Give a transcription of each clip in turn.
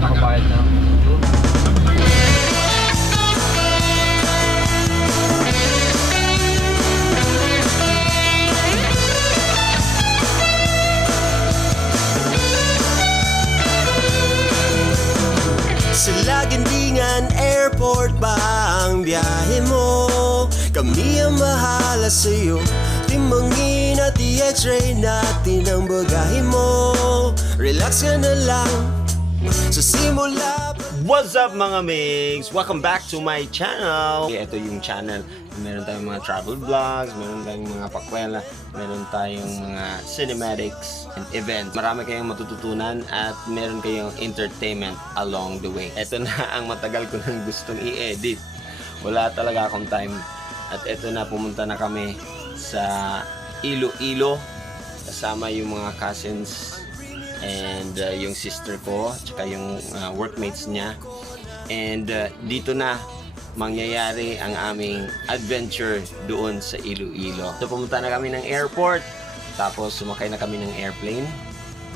nakabayad na. Sa Lagandingan Airport ba ang biyahe mo? Kami ang bahala sa'yo. Timangin at i-x-ray natin ang bagahe mo. Relax ka na lang sa simula. What's up mga migs? Welcome back to my channel. Ito yung channel. Meron tayong mga travel vlogs, meron tayong mga pakwela, meron tayong mga cinematics and events. Marami kayong matututunan at meron kayong entertainment along the way. Ito na ang matagal ko nang gustong i-edit. Wala talaga akong time. At ito na, pumunta na kami sa Iloilo kasama yung mga cousins and yung sister ko tsaka yung workmates niya. And dito na mangyayari ang aming adventure doon sa Iloilo. So pumunta na kami ng airport, tapos sumakay na kami ng airplane,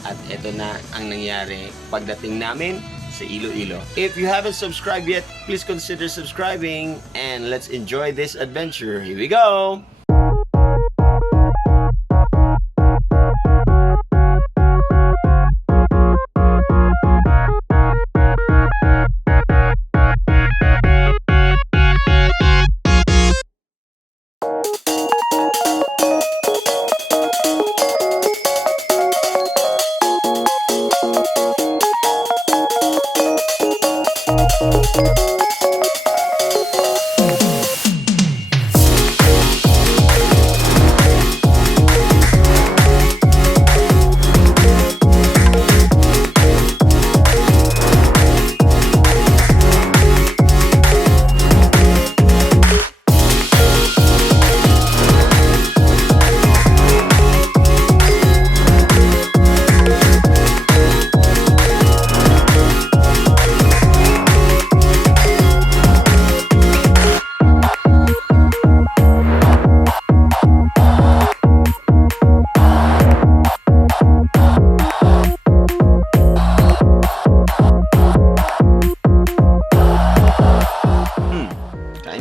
at ito na ang nangyari pagdating namin sa Iloilo. If you haven't subscribed yet, please consider subscribing and let's enjoy this adventure. Here we go!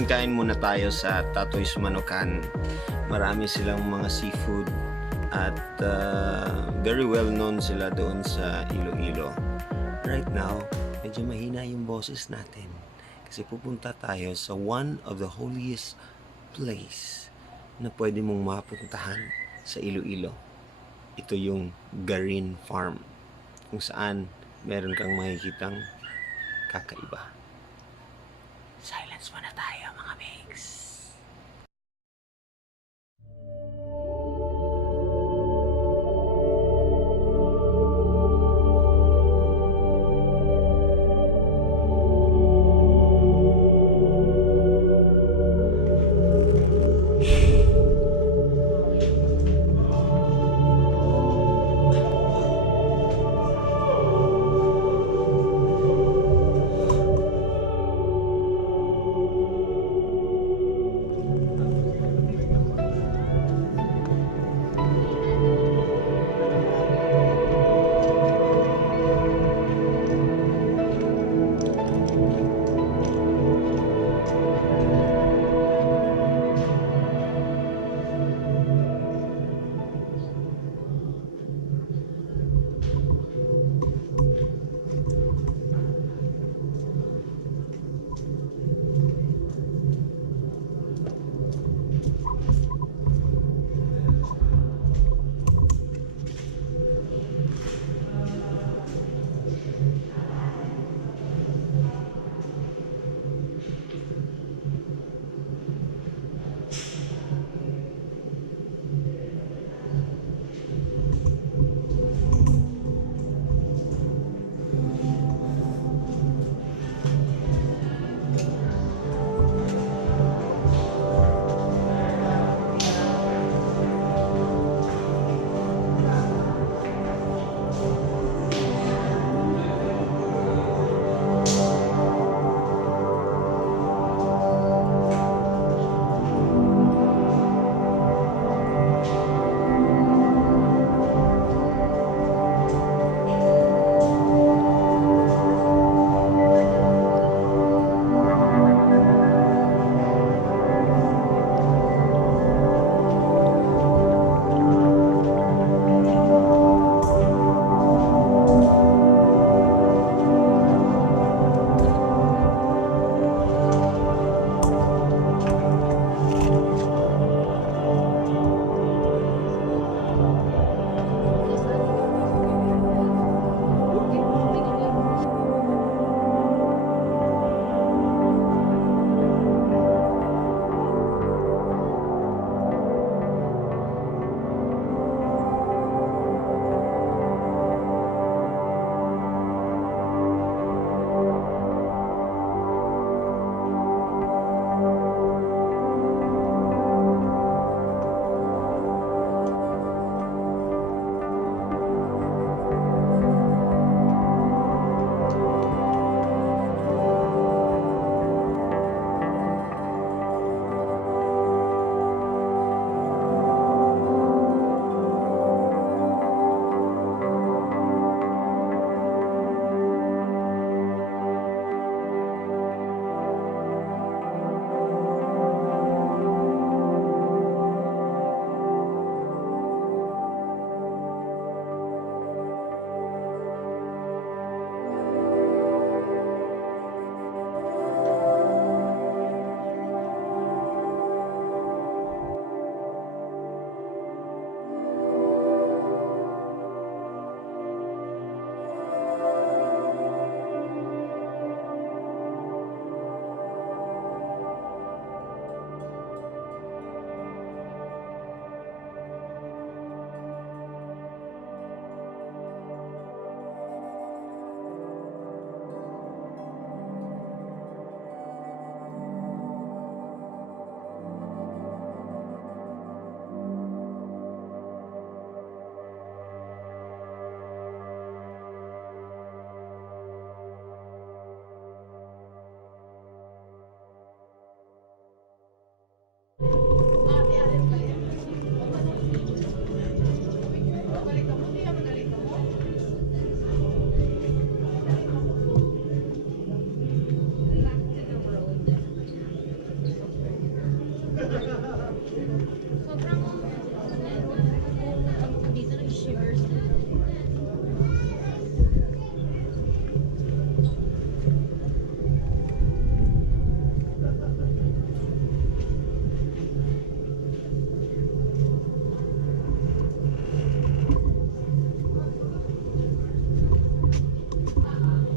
Kain muna tayo sa Tatoy's Manukan. Marami silang mga seafood at very well known sila doon sa Iloilo. Right now, medyo mahina yung boses natin kasi pupunta tayo sa one of the holiest place na pwede mong mapuntahan sa Iloilo. Ito yung Garin Farm, kung saan meron kang makikitang kakaiba. Silence muna tayo mga migs.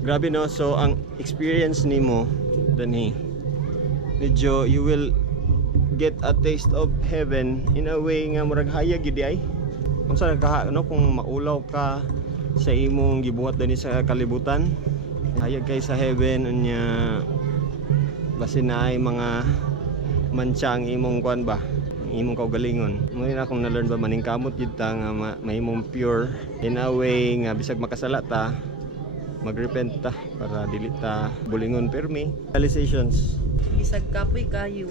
Grabe no, so ang experience nimo Dani, medyo you will get a taste of heaven in a way nga murag hayag gid ay. Unsa nagka no kung maulaw ka sa imong gibuhat dani sa kalibutan, hayag kay sa heaven unya basin na ay mga mancha ang imong kuan ba, ang imong kaugalingon. Mo na akong na-learn ba maningkamot jud ta nga mahimong pure in a way nga bisag makasala ta magrepent ta para dili ta bulingon permi. Realizations. Bisag kapoy kayo.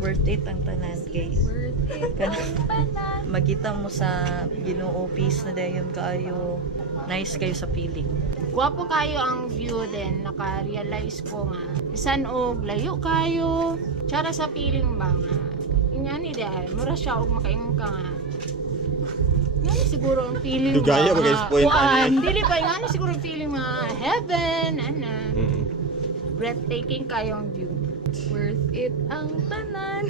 Worth it ang tanan guys. Magita mo sa Ginoo, peace na dayon kayo. Nice kayo sa feeling. Gwapo kayo ang view din. Naka-realize ko nga. Bisan og layo kayo. Tsara sa feeling ba nga. Inyani dahil. Mura siya og makaingon ka nga. Yan siguro ang feeling Dugaya ba guys point ani? Dili pa yan siguro ang feeling mga heaven, ana. Breathtaking kayong view. Worth it ang tanan.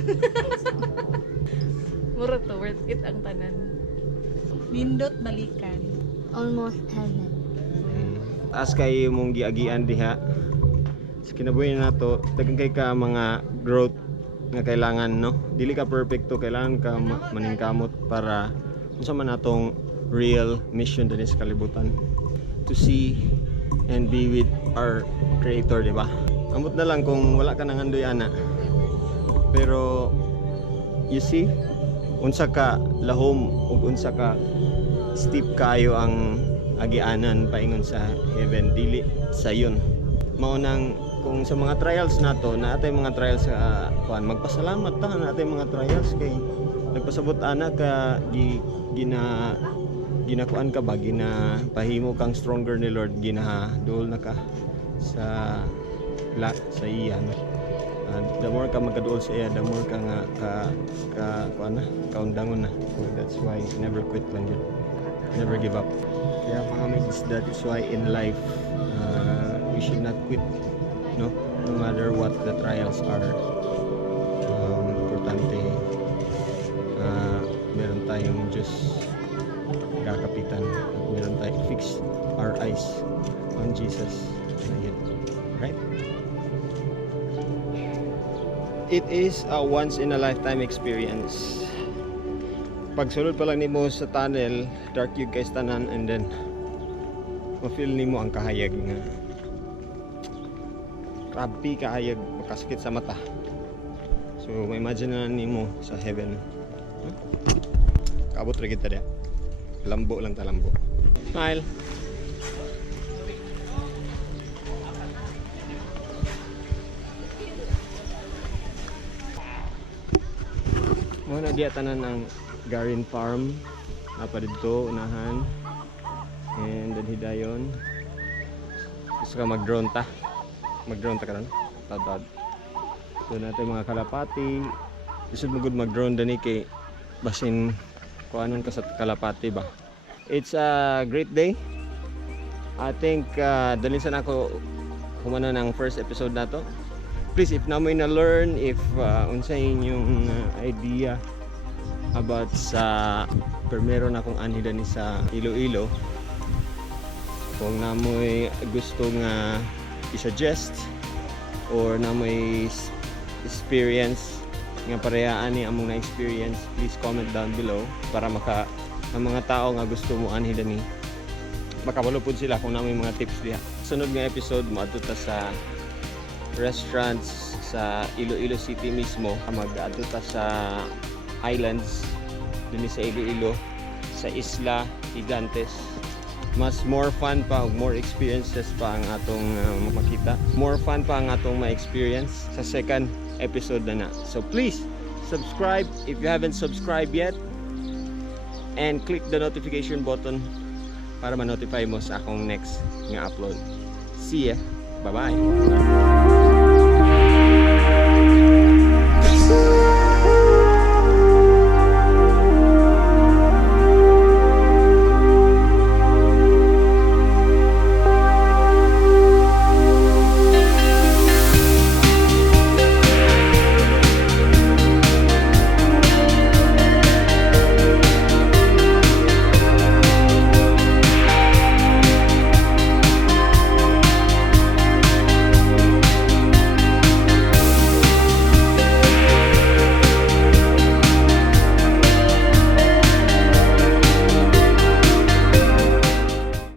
Mura to, worth it ang tanan. Nindot balikan. Almost heaven. Taas kay mong giagian diha. Sa kinabuhi nato, daghan kay ka mga growth nga kailangan no. Dili ka perfecto, kailangan ka maningkamot para unsa man atong real mission dinhi sa kalibutan. To see and be with our creator, di ba? Amot na lang kung wala ka nang andoy ana. Pero you see, unsa ka lahom ug unsa ka steep kayo ang agianan paingon sa heaven dili sa yun. Mao nang kung sa mga trials nato na atay mga trials sa kuan magpasalamat ta na atay mga trials kay nagpasabot ana ka ginakuan ka ba ginapahimo kang stronger ni Lord, ginaduol na ka sa iyan. The more ka magkaduol sa iya, the more ka nga kaundangon na. So that's why never quit lang yun. Never give up. Kaya mga mates, that is why in life we should not quit, no matter what the trials are. Importante meron tayong Diyos kakapitan at meron tayong fix our eyes on Jesus. Right? It is a once in a lifetime experience. Pag sulod pa lang nimo sa tunnel, dark yung kay tanan, and then ma-feel nimo ang kahayag nga grabe kahayag, makasakit sa mata. So ma-imagine na nimo sa heaven. Kabot ra kita dia. Lambo lang ta, lambo. Smile. Muna diya tanan ang Garin Farm. Napa dito unahan. And then hidayon. Gusto ka mag-drone ta? Mag-drone ta karon? Tad. Doon natin mga kalapati. Gusto mo good mag-drone dani kay basin kuanon ka sa kalapati ba. It's a great day. I think dalhin sa nako humana ng first episode nato. Please, if na mo na-learn, if unsay inyong idea about sa permero na kung anhi dani sa Iloilo, kung na mo gusto nga i-suggest or na mo experience nga parehaan ni among na experience, please comment down below para ang mga tao nga gusto mo anhi dani makabalupod sila kung na may mga tips diha. Sunod nga episode moadto ta sa restaurants sa Iloilo City mismo, mag-adto ta sa islands dinhi sa Iloilo, sa Isla Gigantes. Mas more fun pa ug more experiences pa ang atong makita. More fun pa ang atong ma-experience sa second episode na. So please subscribe if you haven't subscribed yet, and click the notification button para ma-notify mo sa akong next nga upload. See ya. Bye-bye.